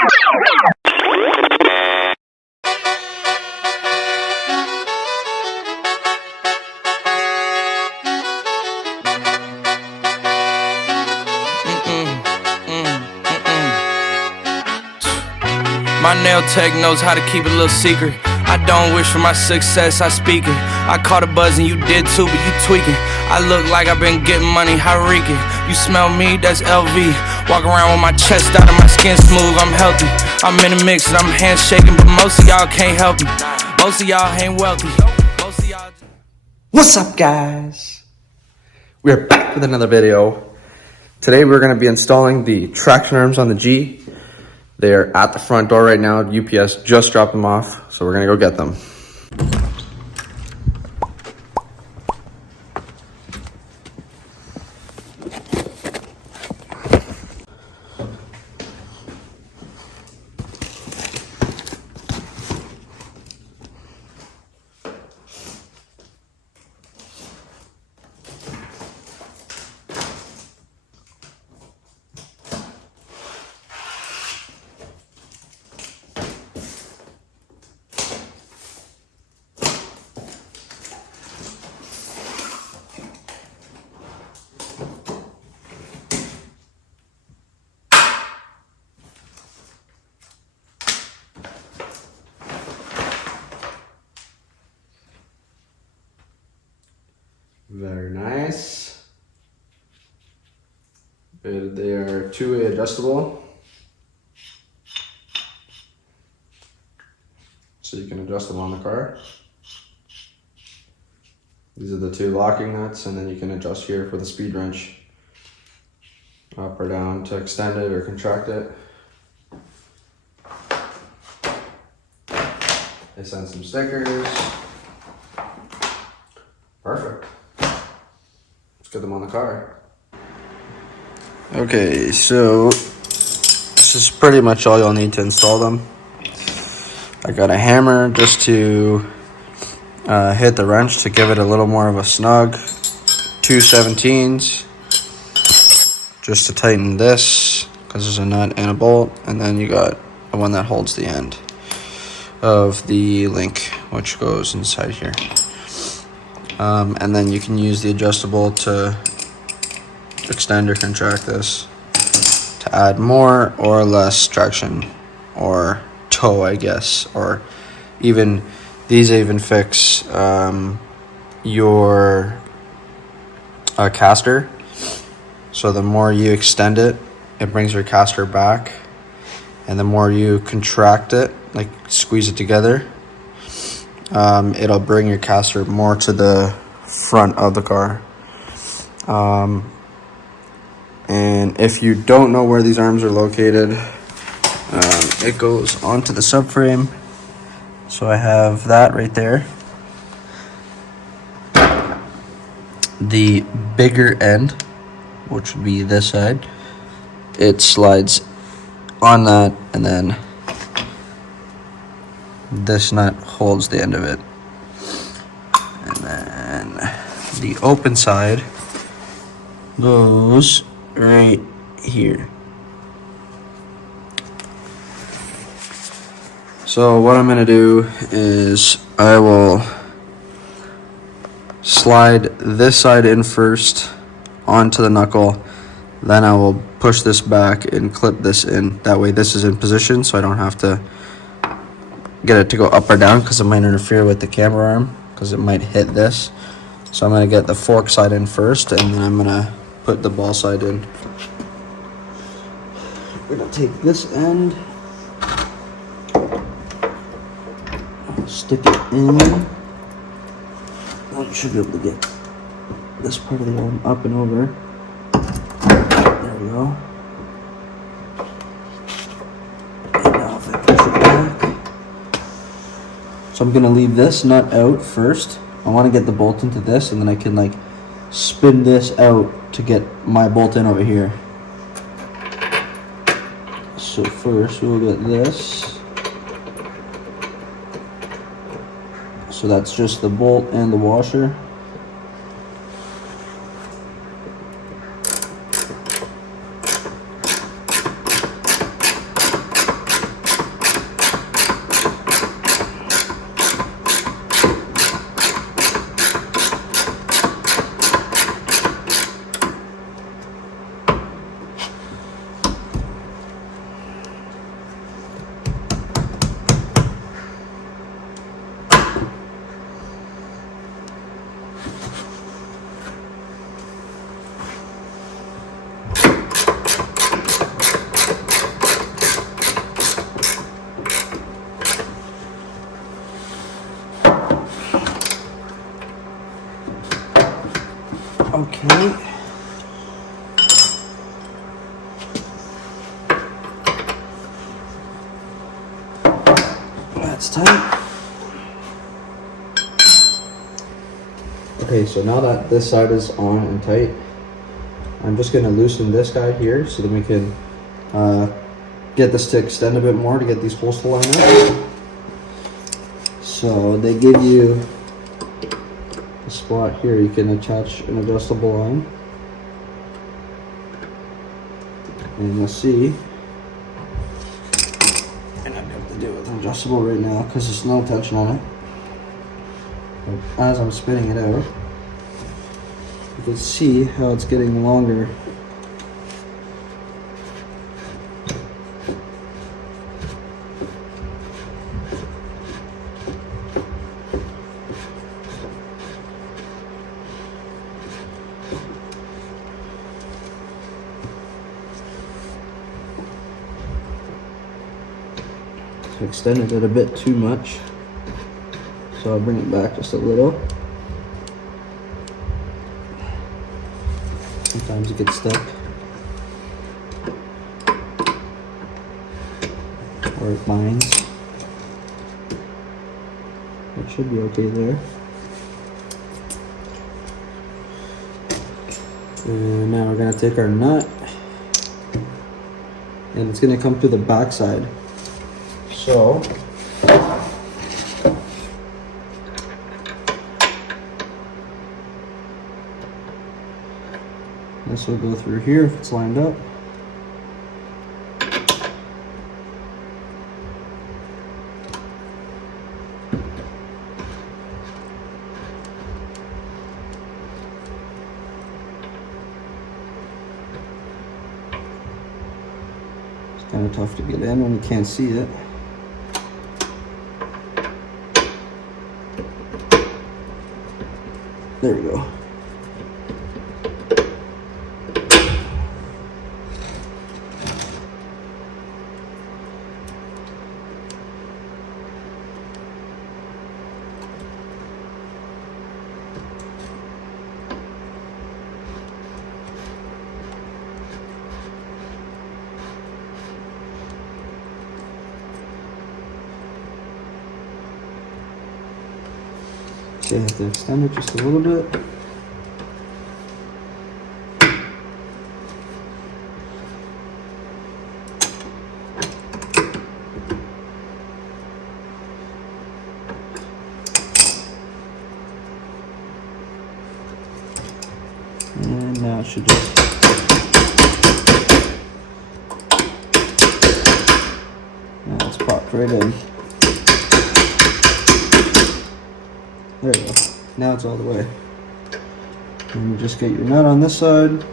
My nail tech knows how to keep it a little secret. I don't wish for my success, I speak it. I caught a buzz and you did too, but you tweaking. I look like I've been getting money, how reeking. You smell me, that's LV. Walk around with my chest out and my skin smooth, I'm healthy. I'm in the mix and I'm handshaking, but most of y'all can't help me. Most of y'all ain't wealthy. Most of y'all. What's up, guys? We're back with another video. Today we're going to be installing the traction arms on the G. They're at the front door right now. UPS just dropped them off, so we're gonna go get them. Very nice. They are two-way adjustable, so you can adjust them on the car. These are the two locking nuts, and then you can adjust here for the speed wrench, up or down to extend it or contract it. They sent some stickers. Perfect. Let's get them on the car. Okay, so this is pretty much all you'll need to install them. I got a hammer just to hit the wrench to give it a little more of a snug. 2 17s just to tighten this, because there's a nut and a bolt, and then you got the one that holds the end of the link, which goes inside here. And then you can use the adjustable to extend or contract this to add more or less traction or tow, I guess, or even these even fix your caster. So the more you extend it, it brings your caster back, and the more you contract it, like squeeze it together, it'll bring your caster more to the front of the car. And if you don't know where these arms are located, it goes onto the subframe. So I have that right there. The bigger end, which would be this side, it slides on that, and then this nut holds the end of it. And then the open side goes right here. So what I'm going to do is I will slide this side in first onto the knuckle, then I will push this back and clip this in. That way this is in position, so I don't have to get it to go up or down, because it might interfere with the camera arm, because it might hit this. So I'm going to get the fork side in first, and then I'm going to put the ball side in. We're going to take this end, stick it in. I should be able to get this part of the arm up and over. There we go. And now if I push it back. So I'm going to leave this nut out first. I want to get the bolt into this, and then I can like spin this out to get my bolt in over here. So first we'll get this. So that's just the bolt and the washer. Okay. That's tight. Okay, so now that this side is on and tight, I'm just going to loosen this guy here so that we can get this to extend a bit more to get these holes to line up. So they give you a spot here you can attach an adjustable line, and you'll see, and I'm able to do it with an adjustable right now because there's no tension on it. But as I'm spinning it out, you can see how it's getting longer. I extended it a bit too much, so I'll bring it back just a little. Sometimes it gets stuck, or it binds. It should be okay there. And now we're gonna take our nut, and it's gonna come through the back side. So this will go through here if it's lined up. It's kind of tough to get in when you can't see it. There we go. So you have to extend it just a little bit. And now it should just now it's popped right in. There you go. Now it's all the way. And you just get your nut on this side.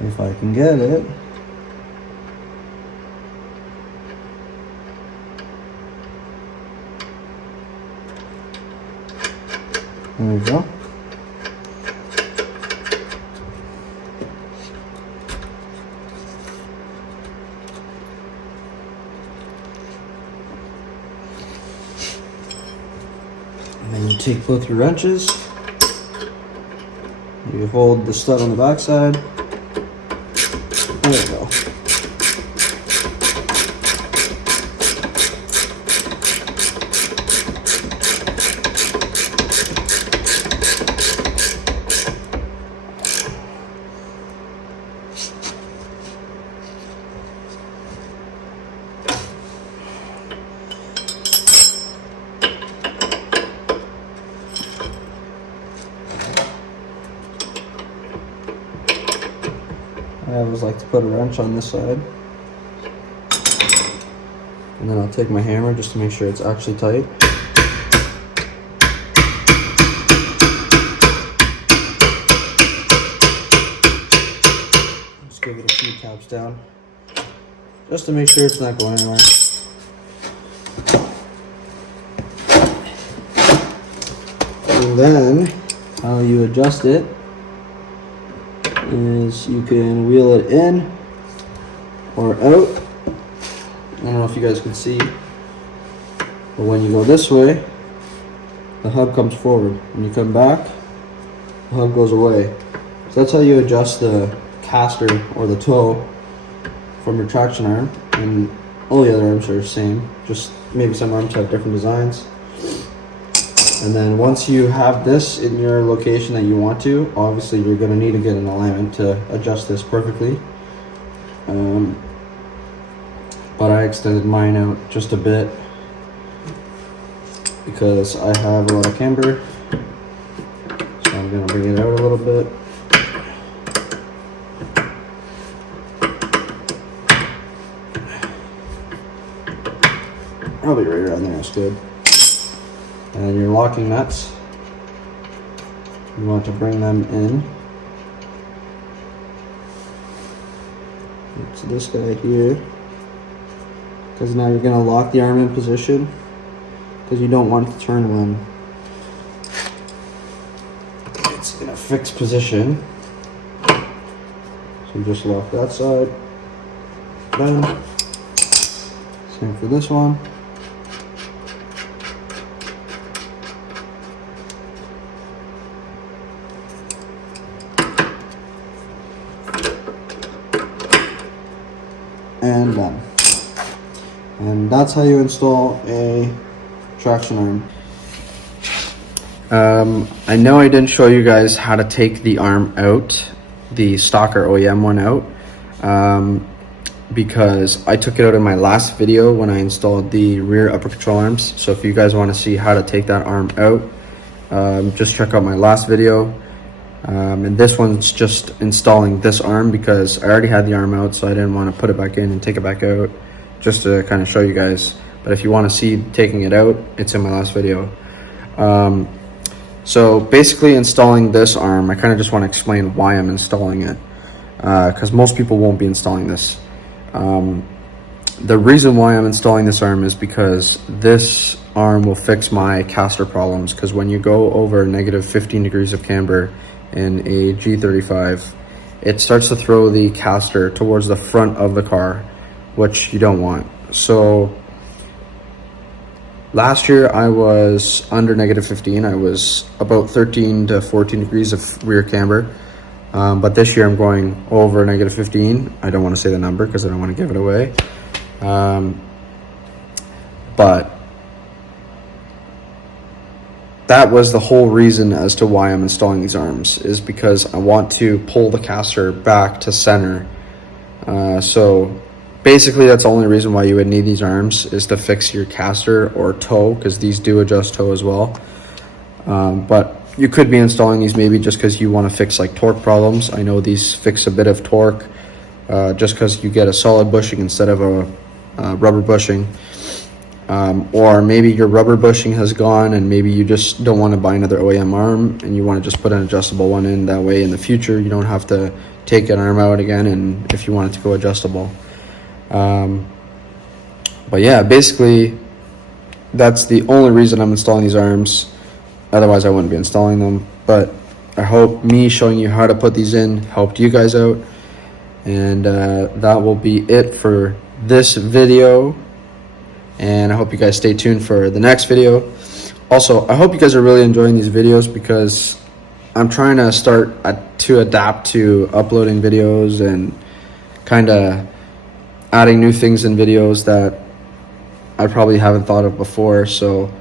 If I can get it. There we go. And then you take both your wrenches, you hold the stud on the back side. There we go. I always like to put a wrench on this side, and then I'll take my hammer just to make sure it's actually tight. Just give it a few taps down just to make sure it's not going anywhere. And then how you adjust it is you can wheel it in or out. I don't know if you guys can see, but when you go this way, the hub comes forward. When you come back, the hub goes away. So that's how you adjust the caster or the toe from your traction arm. And all the other arms are the same, just maybe some arms have different designs. And then once you have this in your location that you want to, obviously you're going to need to get an alignment to adjust this perfectly. But I extended mine out just a bit because I have a lot of camber. So I'm going to bring it out a little bit. Probably right around there is good. And your locking nuts, you want to bring them in. It's this guy here, because now you're going to lock the arm in position, because you don't want it to turn when it's in a fixed position. So just lock that side. Done. Same for this one. And done. And that's how you install a traction arm. I know I didn't show you guys how to take the arm out, the stocker OEM one out, because I took it out in my last video when I installed the rear upper control arms. So if you guys want to see how to take that arm out, just check out my last video. And this one's just installing this arm because I already had the arm out, so I didn't want to put it back in and take it back out, just to kind of show you guys. But if you want to see taking it out, it's in my last video. So basically installing this arm, I kind of just want to explain why I'm installing it, because most people won't be installing this. The reason why I'm installing this arm is because this arm will fix my caster problems, because when you go over negative 15 degrees of camber in a G35, it starts to throw the caster towards the front of the car, which you don't want. So last year I was under negative 15. I was about 13 to 14 degrees of rear camber. But this year I'm going over negative 15. I don't want to say the number because I don't want to give it away. But that was the whole reason as to why I'm installing these arms, is because I want to pull the caster back to center. So basically that's the only reason why you would need these arms, is to fix your caster or toe, because these do adjust toe as well. But you could be installing these maybe just because you want to fix like torque problems. I know these fix a bit of torque, just because you get a solid bushing instead of a rubber bushing. Or maybe your rubber bushing has gone and maybe you just don't want to buy another OEM arm and you want to just put an adjustable one in. That way in the future you don't have to take an arm out again, and if you want it to go adjustable. But yeah, basically that's the only reason I'm installing these arms. Otherwise I wouldn't be installing them. But I hope me showing you how to put these in helped you guys out. And that will be it for this video. And I hope you guys stay tuned for the next video. Also, I hope you guys are really enjoying these videos, because I'm trying to start to adapt to uploading videos and kind of adding new things in videos that I probably haven't thought of before. So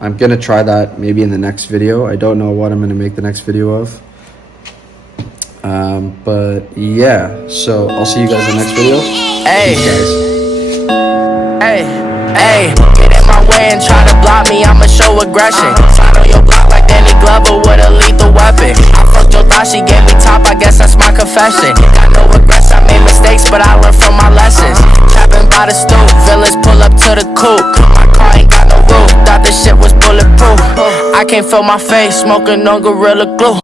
I'm going to try that maybe in the next video. I don't know what I'm going to make the next video of. But yeah, so I'll see you guys in the next video. Hey, Peace, guys. Hey, get in my way and try to block me, I'ma show aggression. Slide on your block like Danny Glover with a lethal weapon. I fucked your thought, she gave me top, I guess that's my confession. Got no regrets, I made mistakes, but I learned from my lessons. Trapping by the stoop, villains pull up to the coupe. My car ain't got no roof, thought this shit was bulletproof. I can't feel my face, smoking on Gorilla Glue.